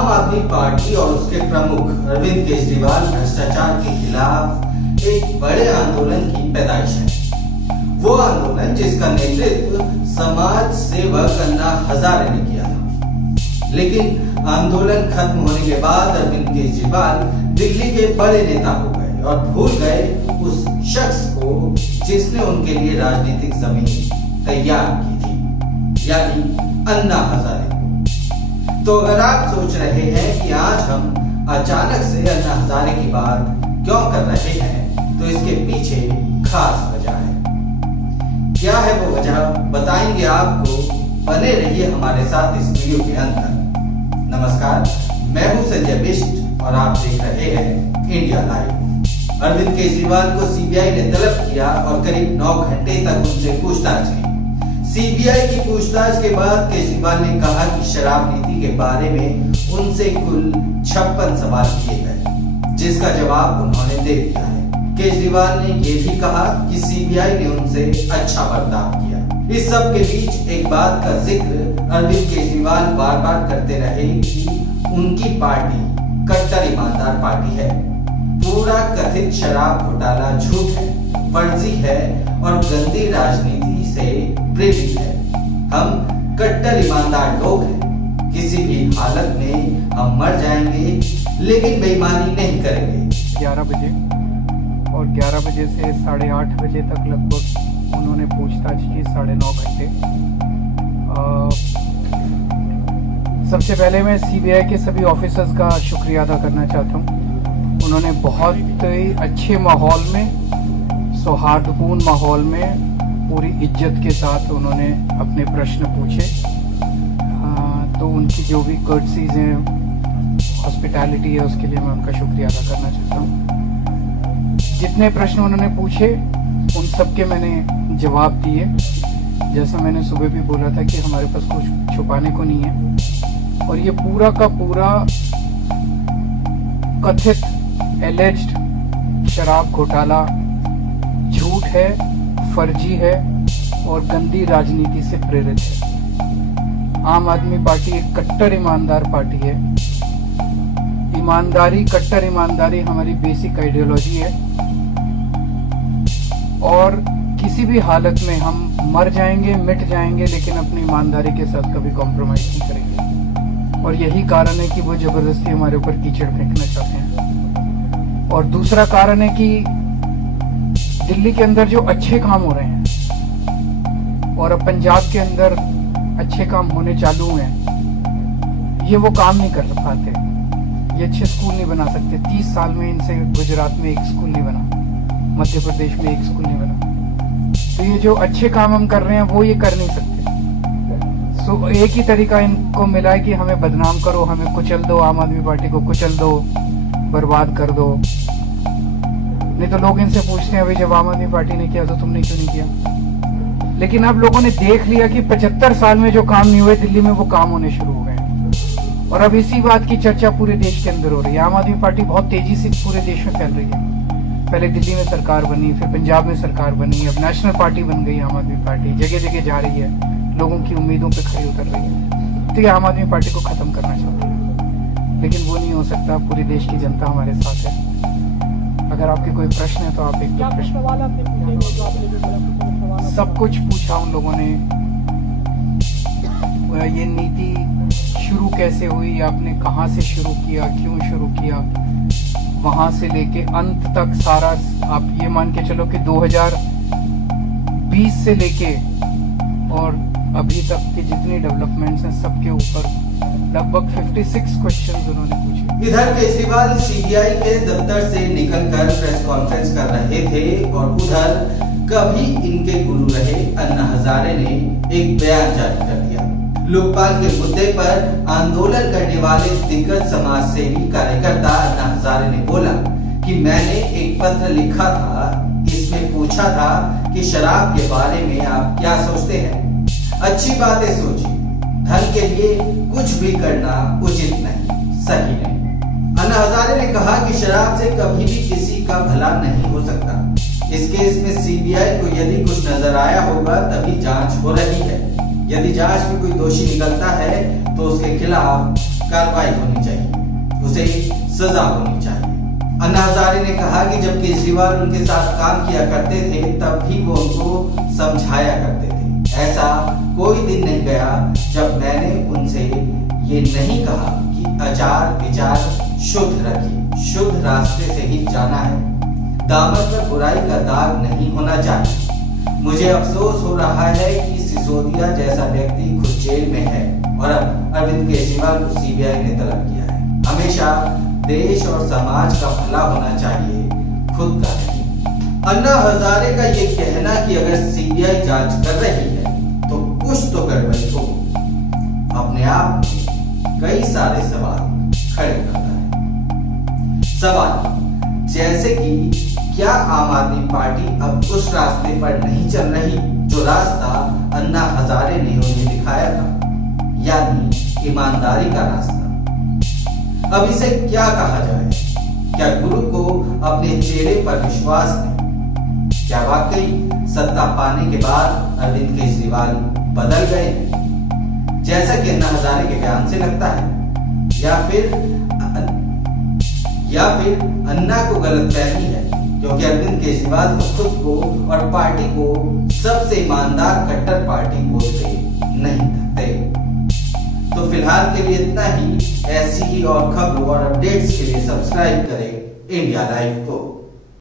आम आदमी पार्टी और उसके प्रमुख अरविंद केजरीवाल भ्रष्टाचार के खिलाफ एक बड़े आंदोलन की पैदाइश है। वो आंदोलन जिसका नेतृत्व समाज सेवक अन्ना हजारे ने किया था। लेकिन आंदोलन खत्म होने के बाद अरविंद केजरीवाल दिल्ली के बड़े नेता हो गए और भूल गए उस शख्स को जिसने उनके लिए राजनीतिक जमीन तैयार की थी, यानी अन्ना हजारे। तो अगर आप सोच रहे हैं कि आज हम अचानक से अन्ना हजारे की बात क्यों कर रहे हैं, तो इसके पीछे खास वजह है। क्या है वो वजह बताएंगे आपको, बने रहिए हमारे साथ इस वीडियो के अंदर। नमस्कार, मैं हूं संजय बिष्ट और आप देख रहे हैं इंडिया लाइव। अरविंद केजरीवाल को सीबीआई ने तलब किया और करीब 9 घंटे तक उनसे पूछताछ की। सीबीआई की पूछताछ के बाद केजरीवाल ने कहा कि शराब नीति के बारे में उनसे कुल 56 सवाल किए गए, जिसका जवाब उन्होंने दे दिया है। केजरीवाल ने यह भी कहा कि सीबीआई ने उनसे अच्छा बर्ताव किया। इस सब के बीच एक बात का जिक्र अरविंद केजरीवाल बार बार करते रहे कि उनकी पार्टी कट्टर ईमानदार पार्टी है। पूरा कथित शराब घोटाला झूठ है, फर्जी है और गंदी राजनीति से प्रेरित है। हम कट्टर ईमानदार लोग हैं। किसी भी हालत में हम मर जाएंगे, लेकिन बेईमानी नहीं करेंगे। 11 बजे और 11 बजे से 8:30 बजे तक लगभग उन्होंने पूछताछ की, 9.5 घंटे। सबसे पहले मैं सीबीआई के सभी ऑफिसर्स का शुक्रिया अदा करना चाहता हूँ। उन्होंने बहुत ही अच्छे माहौल में, सौहार्दपूर्ण माहौल में, पूरी इज्जत के साथ उन्होंने अपने प्रश्न पूछे। तो उनकी जो भी कर्टसीज हैं, हॉस्पिटैलिटी है, उसके लिए मैं उनका शुक्रिया अदा करना चाहता हूँ। जितने प्रश्न उन्होंने पूछे उन सब के मैंने जवाब दिए। जैसा मैंने सुबह भी बोला था कि हमारे पास कुछ छुपाने को नहीं है, और ये पूरा का पूरा कथित एलिज्ड शराब घोटाला झूठ है, फर्जी है और गंदी राजनीति से प्रेरित है। आम आदमी पार्टी एक कट्टर ईमानदार पार्टी है। ईमानदारी, कट्टर ईमानदारी हमारी बेसिक आइडियोलॉजी है, और किसी भी हालत में हम मर जाएंगे, मिट जाएंगे, लेकिन अपनी ईमानदारी के साथ कभी कॉम्प्रोमाइज नहीं करेंगे। और यही कारण है कि वो जबरदस्ती हमारे ऊपर कीचड़ फेंकना चाहते हैं। और दूसरा कारण है कि दिल्ली के अंदर जो अच्छे काम हो रहे हैं और अब पंजाब के अंदर अच्छे काम होने चालू हैं, ये वो काम नहीं कर पाते। ये अच्छे स्कूल नहीं बना सकते। 30 साल में इनसे गुजरात में एक स्कूल नहीं बना, मध्य प्रदेश में एक स्कूल नहीं बना। तो ये जो अच्छे काम हम कर रहे हैं वो ये कर नहीं सकते। सो एक ही तरीका इनको मिला है कि हमें बदनाम करो, हमें कुचल दो, आम आदमी पार्टी को कुचल दो, बर्बाद कर दो। नहीं तो लोग इनसे पूछते हैं, अभी जब आम आदमी पार्टी ने किया तो तुमने क्यों नहीं किया? लेकिन अब लोगों ने देख लिया कि 75 साल में जो काम नहीं हुए दिल्ली में, वो काम होने शुरू हो गए। और अब इसी बात की चर्चा पूरे देश के अंदर हो रही है। आम आदमी पार्टी बहुत तेजी से पूरे देश में फैल रही है। पहले दिल्ली में सरकार बनी, फिर पंजाब में सरकार बनी, अब नेशनल पार्टी बन गई आम आदमी पार्टी। जगह जगह जा रही है, लोगों की उम्मीदों पे खरी उतर रही है। तो ये आम आदमी पार्टी को खत्म करना चाहती है, लेकिन वो नहीं हो सकता। पूरे देश की जनता हमारे साथ है। अगर आपके कोई प्रश्न है तो आप एक प्रश्न। सब कुछ पूछा उन लोगों ने। ये नीति शुरू कैसे हुई, आपने कहाँ से शुरू किया, क्यों शुरू किया, वहां से लेके अंत तक सारा आप ये मान के चलो कि 2020 से लेके और अभी तक के जितनी डेवलपमेंट्स हैं सबके ऊपर लगभग 56 क्वेश्चंस उन्होंने पूछे। इधर केजरीवाल सीबीआई के दफ्तर से निकलकर प्रेस कॉन्फ्रेंस कर रहे थे और उधर कभी इनके गुरु रहे अन्ना हजारे ने एक बयान जारी कर दिया। लोकपाल के मुद्दे पर आंदोलन करने वाले दिग्गज समाज सेवी कार्यकर्ता अन्ना हजारे ने बोला कि मैंने एक पत्र लिखा था, इसमें पूछा था कि शराब के बारे में आप क्या सोचते हैं। अच्छी बातें सोचिए, धन के लिए कुछ भी करना उचित नहीं, सही नहीं। अन्ना हजारे ने कहा कि शराब से कभी भी किसी का भला नहीं हो सकता। इस केस में सीबीआई को यदि कुछ नजर आया होगा तभी जांच हो रही है। यदि जांच में कोई दोषी निकलता है तो उसके खिलाफ कार्रवाई होनी चाहिए, उसे सजा होनी चाहिए। अन्ना हजारे ने कहा कि जब केजरीवाल उनके साथ काम किया करते थे तब भी वो उनको समझाया करते थे। ऐसा कोई दिन नहीं गया जब मैंने उनसे ये नहीं कहा कि आचार विचार शुद्ध रखिए, शुद्ध रास्ते से ही जाना है, दामन पर बुराई का दाग नहीं होना चाहिए। मुझे अफसोस हो रहा है कि सिसोदिया जैसा व्यक्ति खुद जेल में है और अब अरविंद केजरीवाल को सीबीआई ने तलब किया है। हमेशा देश और समाज का भला होना चाहिए, खुद का नहीं। अन्ना हजारे का ये कहना कि अगर सीबीआई जांच कर रही है तो कुछ तो गड़बड़ी हो, अपने आप में कई सारे सवाल खड़े करता है। सवाल जैसे कि क्या आम आदमी पार्टी अब उस रास्ते पर नहीं चल रही जो रास्ता अन्ना हजारे ने उन्हें दिखाया था, यानी ईमानदारी का रास्ता। अब इसे क्या कहा जाए? क्या गुरु को अपने चेहरे पर विश्वास नहीं? क्या वाकई सत्ता पाने के बाद अरविंद केजरीवाल बदल गए जैसा कि अन्ना हजारे के बयान से लगता है, या फिर अन्ना को गलतफहमी है क्योंकि अरविंद केजरीवाल तो खुद को और पार्टी को सबसे ईमानदार कट्टर पार्टी बोलते नहीं थकते। तो फिलहाल के लिए इतना ही। ऐसी ही और खबरों और अपडेट्स के लिए सब्सक्राइब करें इंडिया लाइव को।